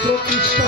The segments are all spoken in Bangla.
প্রতিষ্ঠা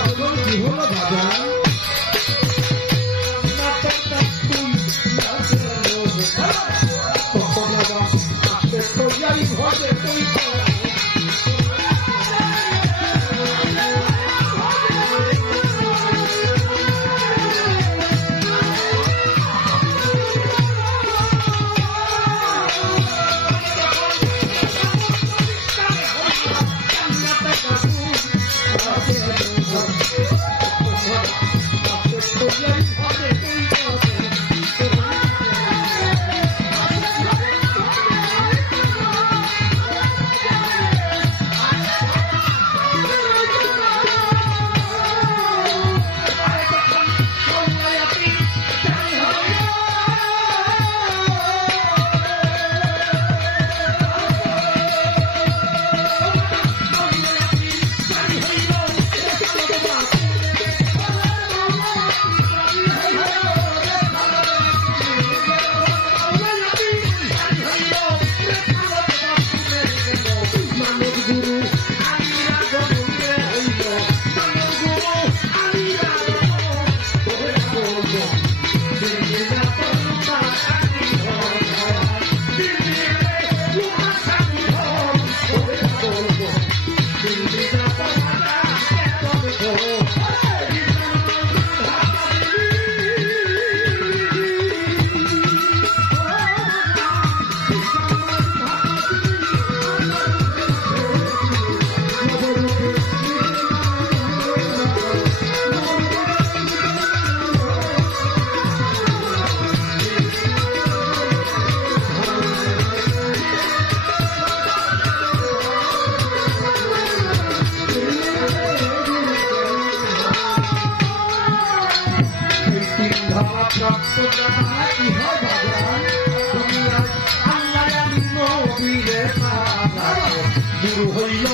গুরু হইল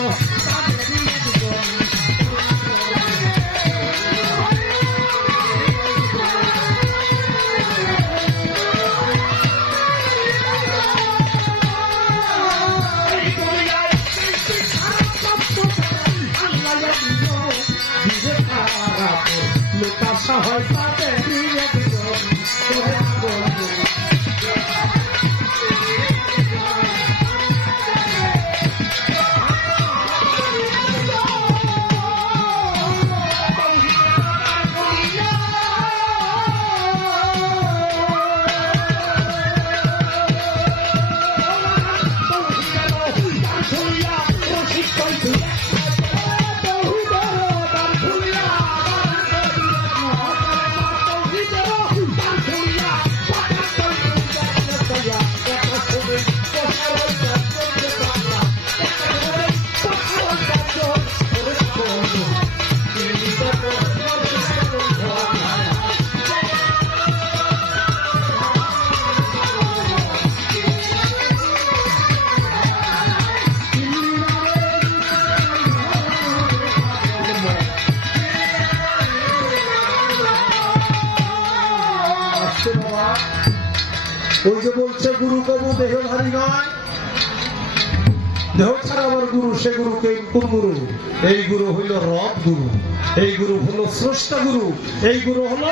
ওই যে বলছে গুরু কবু দেহধারী নয়। দেহ ছাড়া আমার গুরু, সে গুরুকে কোন গুরু? এই গুরু হইল রব গুরু। এই গুরু হলো স্রষ্টা গুরু। এই গুরু হলো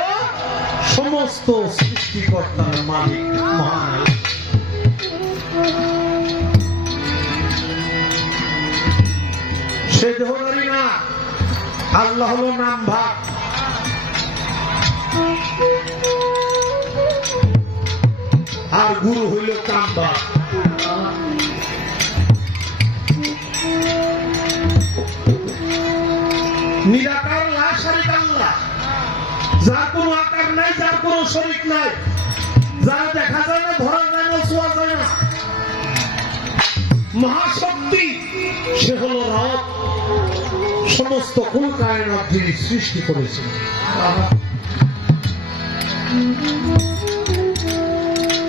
সমস্ত সৃষ্টিকর্তার মালিক মহান সে দেহধারী না, আল্লাহ হলো নাম ভাগ আর গুরু হইল ভাগ নিরাকার লা শরীক আল্লাহ যার কোনো আকার নাই, যার কোনো শরীক নাই। যারা দেখা যায় না, ধরা যায় না, ছোঁয়া যায় না। মহাশক্তি, সে হলো রব। সমস্ত কুল কায়নাত যিনি সৃষ্টি করেছেন।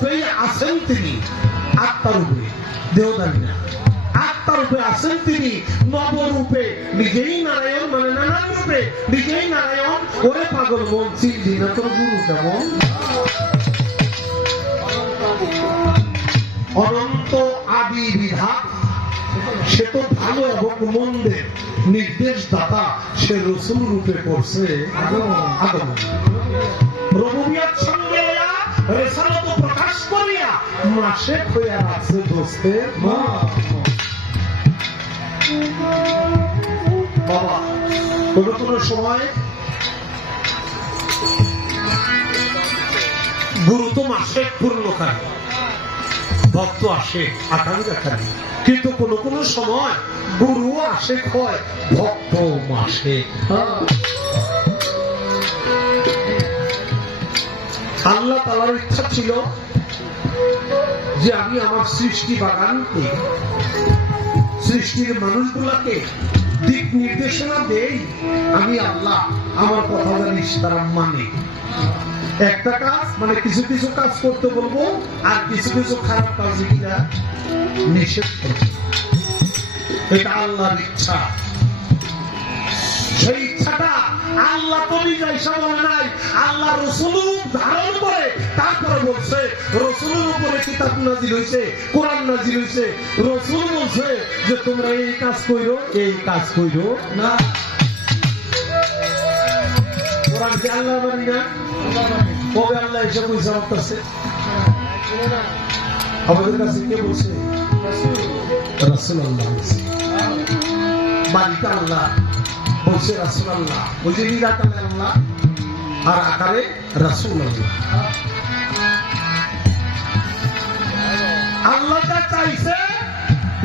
আত্মারূপেই আছেন তিনি। আত্মারূপে দেহদানী না। আত্মারূপে আছেন তিনি, নবরূপে। নিজেই নারায়ণ মানে নানান রূপে। নিজেই নারায়ণ। ওরে পাগল মন চিন্তি না তোর গুরু কেমন? অনন্ত আদি বিধা, সে তো ভালো এবং মন্দের নির্দেশ দাতা সে রসুল রূপে করছে। আগমন। রবুবিয়ার সঙ্গে রেসালত গুরু তো মাসে পূর্ণ ভক্ত আসে কিন্তু কোন কোন সময় গুরু আসে হয় ভক্ত মাসে। আল্লাহ তালার ইচ্ছা ছিল যে আমি আমার সৃষ্টি বাগানকে সৃষ্টির মানুষগুলাকে দিক নির্দেশনা দেই, আমি আল্লাহ আমার কথা জানিস তারা মানে। একটা কাজ মানে কিছু কিছু কাজ করতে বলব, আর কিছু কিছু খারাপ কাজ কিনা নিষেধ করব। এটা আল্লাহর ইচ্ছা। সেই ইচ্ছাটা আল্লাহ তো নিজে এসে নাই আল্লাহ রসুল ধারণ করে তারপরে বলছে রসুলের উপরে কিতাব নাজিল হয়েছে কোরআন নাজিল হয়েছে রসুল বলছে যে তোমরা এই কাজ কইরো এই কাজ কইরো না। কোরআন কি আল্লাহ মানি না? কবে আল্লাহ এসে পয়সা আমাদের কাছে কে বলছে? রাসুল আল্লাহ বলছে। বাড়িতে আল্লাহ। বলছে রাসুল আল্লাহ ওই যে নিরাকারে আল্লাহ আর আকারে রাসুল আল্লাহ যা চাইছে,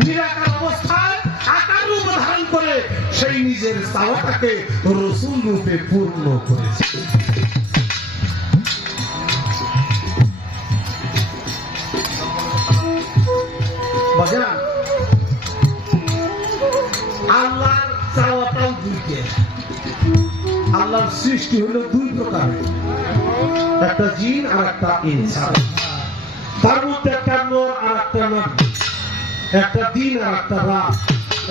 নিরাকার অবস্থায় আকার রূপ ধারণ করে, সেই নিজের চাওয়াটাকে রসুল রূপে পূর্ণ করেছে। আল্লাহর সৃষ্টি হলো দুই প্রকার একটা জিন আর একটা ইনসান তার মধ্যে একটা নর আর একটা নারী একটা দিন আর একটা রাত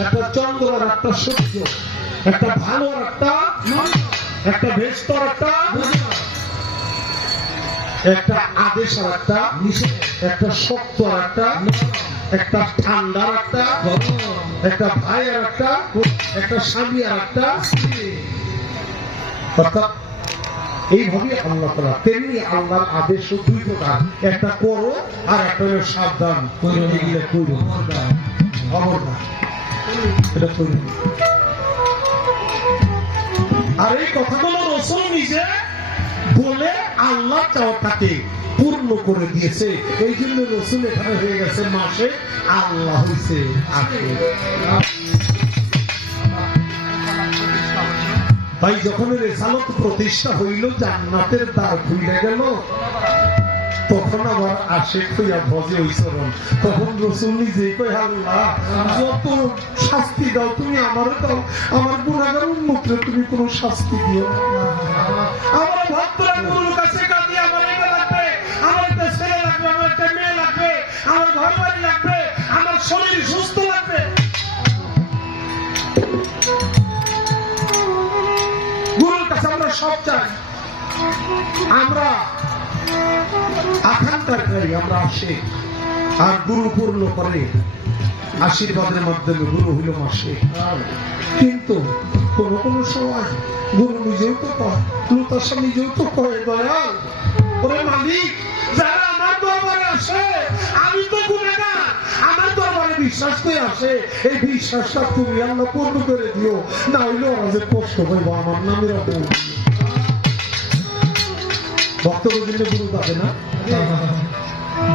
একটা চন্দ্র আর একটা সূর্য একটা ভালো আর একটা একটা ভেস্ত আর একটা একটা আদেশ আর একটা একটা শক্ত আর একটা একটা ঠান্ডা আর একটা একটা ভাই আর একটা একটা স্বামী আর একটা স্ত্রী। অর্থাৎ এইভাবে আল্লাহ তালা তেমনি আল্লাহর আদেশ দুই প্রকার একটা করো আর একটা হলো সাবধান খবরদার। এটা আর এই কথাগুলো রসুল নিজে বলে আল্লাহ পূর্ণ করে দিয়েছে। এই জন্য রসুল এখানে হয়ে গেছে মাসে আল্লাহ হয়েছে আগে। ভাই, যখন রেসালত প্রতিষ্ঠা হইল, জান্নাতের দ্বার খুলে গেল, তখন আমার আশেক হইয়া ভজে চরণ তখন রসুল নিজেই কই আল্লাহ, যত শাস্তি দাও তুমি আমার দাও, আমার গুণাগার উন্মুক্ত তুমি কোনো শাস্তি দিও আমার ভক্তরা কাছে আমার এটা লাগবে, আমার একটা ছেলে লাগবে, আমার একটা মেয়ে লাগবে, আমার ঘর বাড়ি লাগবে, আমার শরীর সুস্থ লাগবে। সব চাই। আমরা করি আমরা আসে। আর করে আশীর্বাদের মাধ্যমে গুরু হইল মাসে কিন্তু কোন কোন সময় গুরু নিজেও তো কয় লুতাসা নিজেও তো কয়, দয়াল, ওরে মালিক, যারা আমার দরবারে আসে, আমি তো গুণাগার বিশ্বাস করে আসে এই বিশ্বাসটা তুমি আল্লাহ পূর্ণ করে দিও। না হইলে যে কষ্ট করব, আমার নামের জন্য গুরু পাবে না?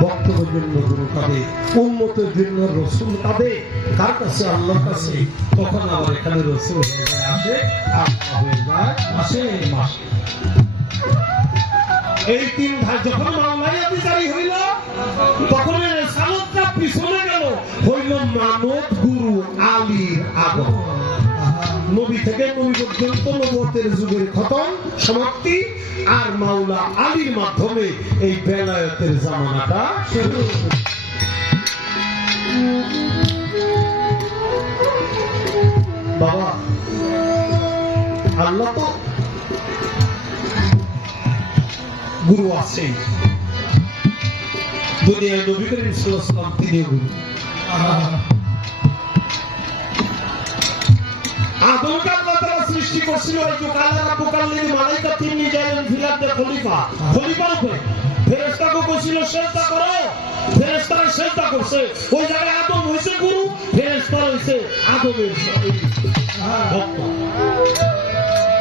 বক্তব্যের জন্য গুরু কাঁদে উন্মতের জন্য রসুল কাঁদে কার কাছে? আল্লাহর কাছে। তখন আবার এখানে রসুল হয়ে যায় আসে মাসে মাসে। এই তিন ভাই যখন বিচারী হইল তখন এই সালতটা পিছনে গেল হইল মানব গুরু আলীর আগমন নবী থেকে নবী পর্যন্ত নবতের যুগের খতম, সমাপ্তি আর মাওলা আলীর মাধ্যমে এই বেলায়তের জামানাটা শুরু। বাবা, আল্লাহ তো গুরু আছেই। দুনিয়ায় নবী করিম সাল্লাল্লাহু তিনি গুরু। আদমকে আল্লাহ সৃষ্টি করছিল যে কালা রাব্বুকাল লিল মালাইকা তিনি জাইলেন ফিল আরদি খলিফা। খলিফার উপরে ফেরেশতাকে কইছিল সেজদা করো। ফেরেশতারা সেজদা করছে। ওই জায়গায় আদম হইছে গুরু ফেরেশতা হইছে আদমের ভক্ত।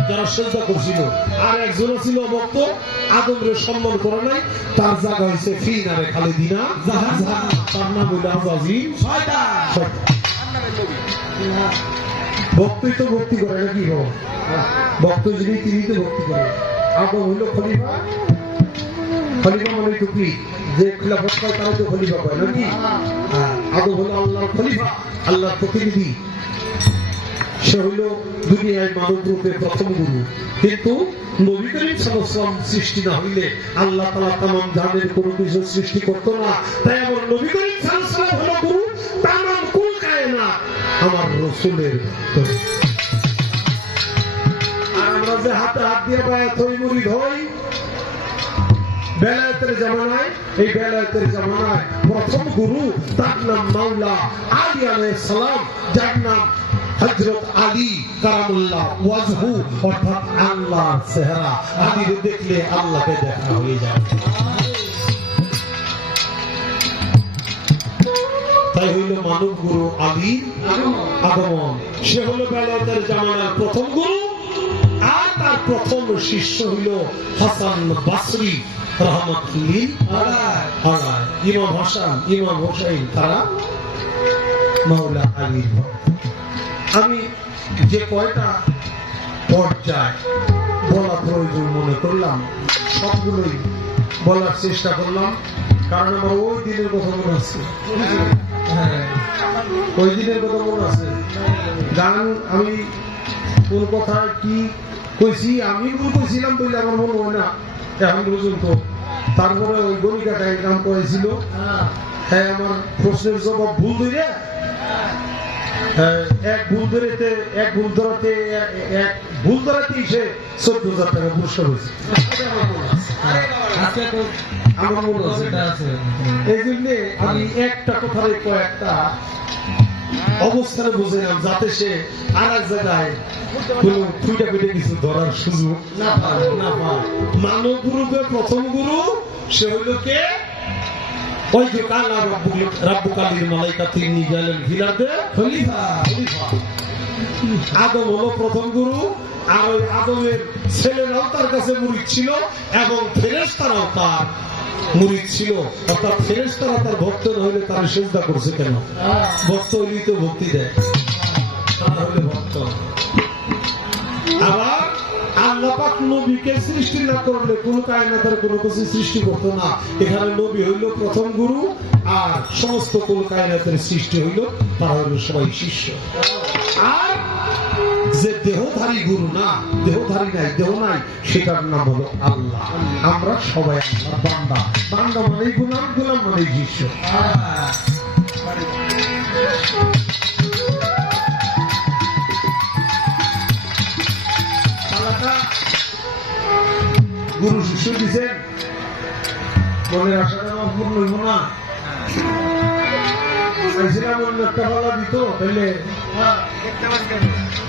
যারা সেজদা করছিল আর একজন ছিল ভক্ত আদমের সম্মান করে নাই। তার জায়গা হইছে ফিনারে খালিদিনা। তার নাম হইল আজাজিল শয়তান। ভক্তই তো ভক্তি করে নাকি ভক্ত যিনি তিনি তো ভক্তি করে আদম হইল খলিফা? খলিফা মানে কি? যে খিলাফত পায় তারা তো খলিফা পায় নাকি? হ্যাঁ, আদম হলো আল্লাহর খলিফা আল্লাহর প্রতিনিধি? সে হইল দুনিয়ায় মানব রূপে প্রথম গুরু। কিন্তু নবী করিম সাল্লাল্লাহু সৃষ্টি না হইলে আল্লাহ তাআলা তামাম জাহানের কোনো কিছু সৃষ্টি করতো না। তাই আমার নবী করিম সাল্লাল্লাহু হলো গুরু তামাম কুল কায়নাত আমার রসুলের আমরা যে হাতে হাত দিয়ে জামানায়, এই বেলায়েতের জামানায় প্রথম গুরু তার নাম মাওলা আলী আলাইহিস সালাম, যার নাম হযরত আলী কারামুল্লাহ ওয়াজহু, অর্থাৎ আল্লাহর চেহারা। আলীর দেখলে আল্লাহকে দেখা হয়ে যায়। তাই হইল মানব গুরু আলী আগমন। সে হলো বেলায়েতের জামানার প্রথম গুরু, আর তার প্রথম শিষ্য হইল হাসান বাসরি আমি যে কয়টা পর্যায় মনে করলাম, সবগুলোই বলার চেষ্টা করলাম, কারণ আমার ওই দিনের কথা মনে আছে। ওই দিনের কথা মনে আছে? গান আমি কোন কি কইছি? আমি ভুল কইছিলাম বলে আমার মনে হয় না। এখন পর্যন্ত। তারপরে ওই গণিকাটা নাম করেছিল হ্যাঁ আমার প্রশ্নের জবাব ভুল ধরে হ্যাঁ, এক ভুল ধরেতে এক ভুল ধরাতে এক ভুল ধরাতেই সে চোদ্দ হাজার টাকা পুরস্কার হয়েছে। আমার মনে আছে। এই জন্যে আমি একটা কথার কয়েকটা অবস্থানে বুঝলাম যাতে সে আর এক জায়গায় পিটে কিছু ধরার সুযোগ না পারে না পায়। মানব গ্রুপের প্রথম গুরু, সে হইল কে? আদম প্রথম গুরু, আর আদমের ছেলেরাও তার কাছে মুরিদ ছিল, এবং ফেরেশতারাও তার। মুরিদ ছিল অর্থাৎ ফেরেশতারা তার ভক্ত না তার সেজদা করছে কেন? ভক্ত হইলেই তো ভক্তি দেয়। তারা হইলে ভক্ত। আবার সৃষ্টি না করলে প্রথম গুরু, আর সমস্ত কোন কায়নাতের সৃষ্টি হইল, তারা হইল সবাই শিষ্য। আর যে দেহধারী গুরু না দেহধারী নাই দেহ নাই সেটার নাম হলো আল্লাহ। আমরা সবাই আল্লাহ বান্দা। বান্দা মানেই গুলাম গুলাম মানেই শিষ্য। পালাটা দিছেন। মনের আশাটা আমার পূর্ণ হইব না। চাইছিলাম অন্য একটা পাল্লা দিত তাহলে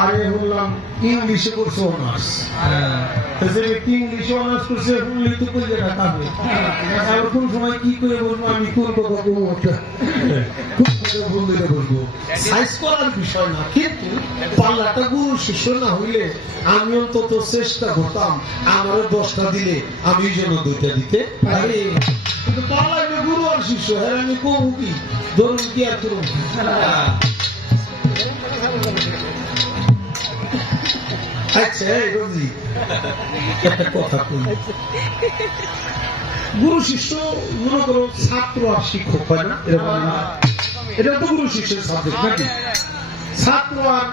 আর এ বললাম ইংলিশে করছে অনার্স যে ব্যক্তি ইংলিশে অনার্স করছে শুনলে তো কই যেটা খাবে আর কোন সময় কি করে বলব আমি কোন কথা বললে বলব। সাইজ করার বিষয় না কিন্তু পাল্লাটা গুরু শিষ্য না হইলে আমি অন্তত চেষ্টা করতাম আমারও দশটা দিলে আমি যেন দুইটা দিতে পারি। কিন্তু পাল্লা গুরু আর শিষ্য হ্যাঁ আমি কমু কি? ধরুন কি আর করুন? আচ্ছা গুরু শিষ্য, মনে করো, ছাত্র আর শিক্ষক, হয় না? এরকম না? এটা তো গুরু শিষ্যের সাবজেক্ট, নাকি? ছাত্র আর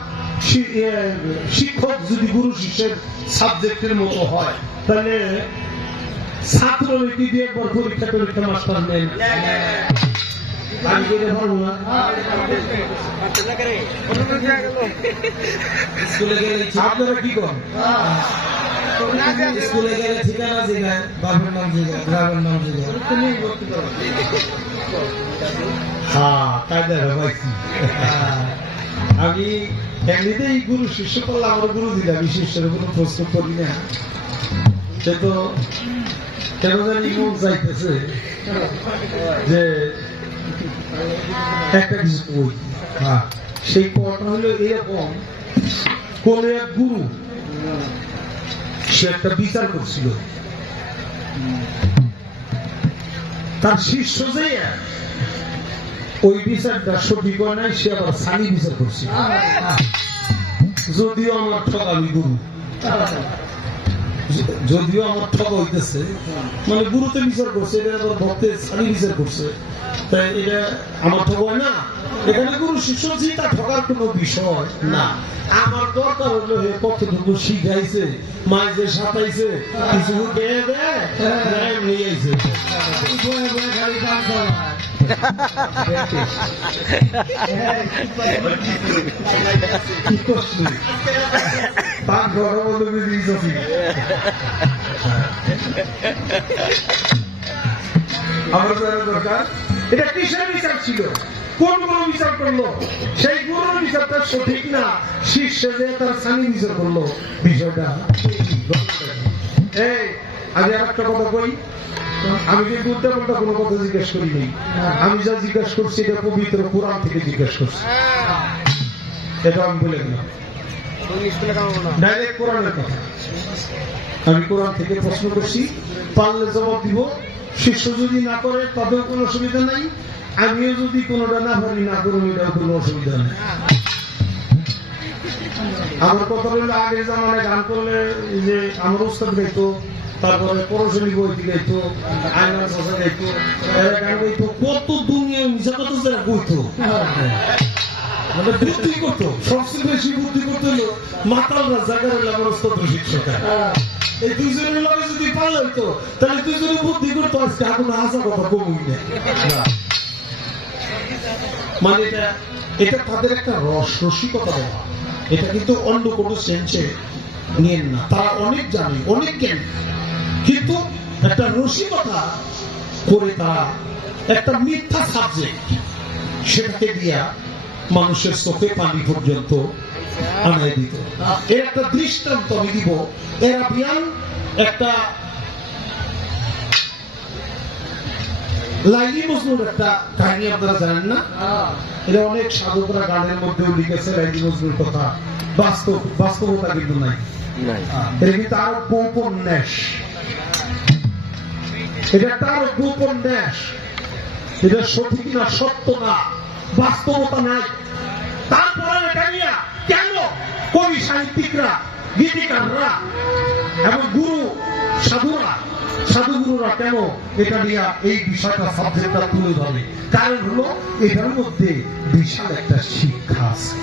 শিক্ষক যদি গুরু শিষ্যের সাবজেক্টের মতো হয়, তাহলে ছাত্র কি দিয়ে একবার পরীক্ষা পরীক্ষা মাস্টার নেন। স্কুলে গেলে ঠিকানা জিগায়, বাপের নাম জিগায় গ্রামের নাম জিগায়। হ্যাঁ ভাবাইছি আমি এমনিতেই গুরু শিষ্য করলে আমার গুরু দিলে, আমি শিষ্যের কোনো প্রশ্ন করি না। সে তো কেন জানি মন চাইতেছে যে হ্যাঁ। সেই হলো এরকম, কোন এক গুরু, সে একটা বিচার করছিল। তার শিষ্য যে, ওই বিচারটা সঠিক হয় নাই, সে আবার সানি বিচার করছে যদিও আমার গুরু। যদিও আমার ঠক হইতেছে মানে গুরুতে বিচার করছে, এটা আবার ভক্তের সানি বিচার করছে। আমার ঠক না এখানে গুরু শিষ্য যে তা ঠকার কোনো বিষয় না আমার দরকার হলো হে কতটুকু শিখাইছে যে সাঁতাইছে কিছু দেয় নিয়ে আইছে খালি চালায়। তার আমার দরকার এটা কিসের বিচার ছিল? কোন গুরু বিচার করল? সেই গুরুর বিচারটা সঠিক না? শিষ্য যে তার স্বামী বিচার করল, বিষয়টা এই, আমি আর একটা কথা কই। আমি কিন্তু উল্টা পাল্টা কোনো কথা জিজ্ঞেস করি নাই। আমি যা জিজ্ঞেস করছি এটা পবিত্র কোরআন থেকে জিজ্ঞেস করছি। এটা আমি বলে দিলাম। ডাইরেক্ট কোরআনের কথা। আমি কোরআন থেকে প্রশ্ন করছি, পারলে জবাব দিব। শিষ্য যদি না করে, তাতেও কোনো অসুবিধা নাই। আমিও যদি কোনোটা না পারি, না করুন এটাও কোনো অসুবিধা নেই। আমার কথা হলো আগে জামানে গান করলে যে আমার উস্তাদ গাইতো, তারপরে পরশনী বইটি গাইতো আয়না চাষা গাইতো গান গাইতো, কত দুনিয়া মিশা কত যারা গাইতো মানে বুদ্ধি করতো সবচেয়ে বেশি বুদ্ধি করতে হলো মাতালরা হলো আমার উস্তাদ শিক্ষক। এই দুজনের লগে যদি পালা হইতো তাহলে দুজনে বুদ্ধি করতো আজকে এখন আসা কথা কমই না। মানে এটা এটা তাদের একটা রস রসিকতা দেওয়া। এটা কিন্তু অন্য কোনো সেন্সে নিয়েন না। তারা অনেক জানে অনেক জ্ঞান। কিন্তু একটা রসিকতা করে তারা একটা মিথ্যা সাবজেক্ট সেটাকে দিয়া মানুষের চোখে পানি পর্যন্ত আনাই দিত এর একটা দৃষ্টান্ত আমি দিব। এরা বিয়ান একটা লাইলি মজনুর একটা কাহিনী আপনারা জানেন না? এটা অনেক সাধকরা গানের মধ্যেও লিখেছে লাইলি মজনুর কথা। বাস্তব বাস্তবতা কিন্তু নাই। এটা কিন্তু আরও গোপন ন্যাস এটা আরও গোপন এটা সঠিক না সত্য না বাস্তবতা নাই। তারপরে এটা নিয়ে সাহিত্যিকরা, গীতিকাররা এবং গুরু সাধুরা, সাধুগুরুরা কেন এটা নিয়ে এই বিষয়টা সাবজেক্টটা তুলে ধরে? কারণ হলো, এটার মধ্যে বিশাল একটা শিক্ষা আছে।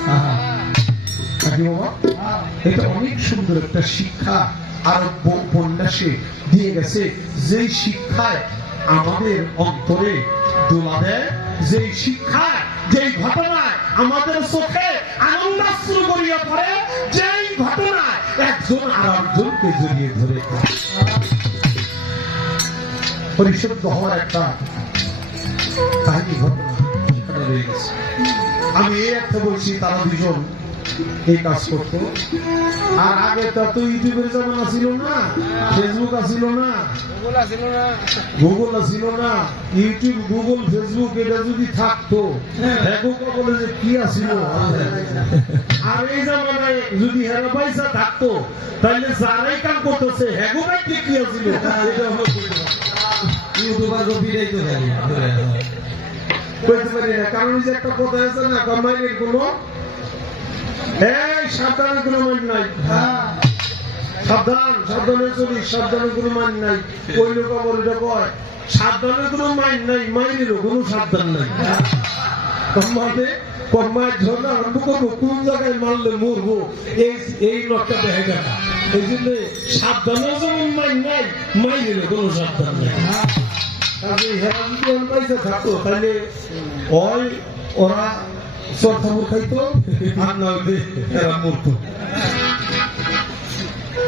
এটা অনেক সুন্দর একটা শিক্ষা আর ব- উপন্যাসে দিয়ে গেছে। যেই শিক্ষায় আমাদের অন্তরে দোলা দেয়, যেই শিক্ষায় যেই ঘটনায় আমাদের চোখে আনন্দাশ্রু করিয়া পড়ে, যেই ঘটনায় একজন আর একজনকে জড়িয়ে ধরে পরিশুদ্ধ হওয়ার একটা কাহিনী ঘটনা আমি এই একটা বলছি, তারা দুজন এই কাজ করতো। আর আগে তো ইউটিউবের জামানা ছিল না ফেসবুক আছিল না গুগল আছিল না। ইউটিউব গুগল ফেসবুক এটা যদি থাকতো বলে যে কি আছিল? আর এই জামানায় যদি হেরা পয়সা থাকতো তাহলে যারাই কাম করতেছে হ্যাগো কি কি আছিল? ইউটিউবার গো তো জানি বলতে পারি না কারণ যে একটা কথা আছে না কম্বাইনের কোনো এই সাবধানের কোনো মান নাই। সাবধান, সাবধানে চলি সাবধানের কোনো মান নাই। ওই লোক আবার এটা কয় মাইন নাই মাইনেরও কোনো সাবধান নাই। কোন জায়গায় মারলে মরবো? এই এই লোকটা দেখা গেল। এই জন্য সাবধানের যেমন মাইন নাই মাইনেরও কোনো সাবধান নাই। কাজে হেরা যদি পয়সা থাকতো, তাহলে হয় ওরা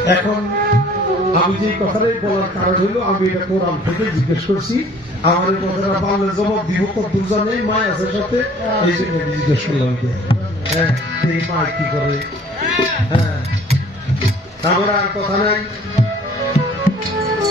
এখন আমি যে কথাটাই বলার কারণ হলো, আমি এটা কোরআন থেকে জিজ্ঞেস করছি। আমার এই কথাটা পারলে জবাব দিব কত জানে? মা আছে সাথে। এই জন্য জিজ্ঞেস করলাম হ্যাঁ মা কি করে? হ্যাঁ। আমার আর কথা নাই।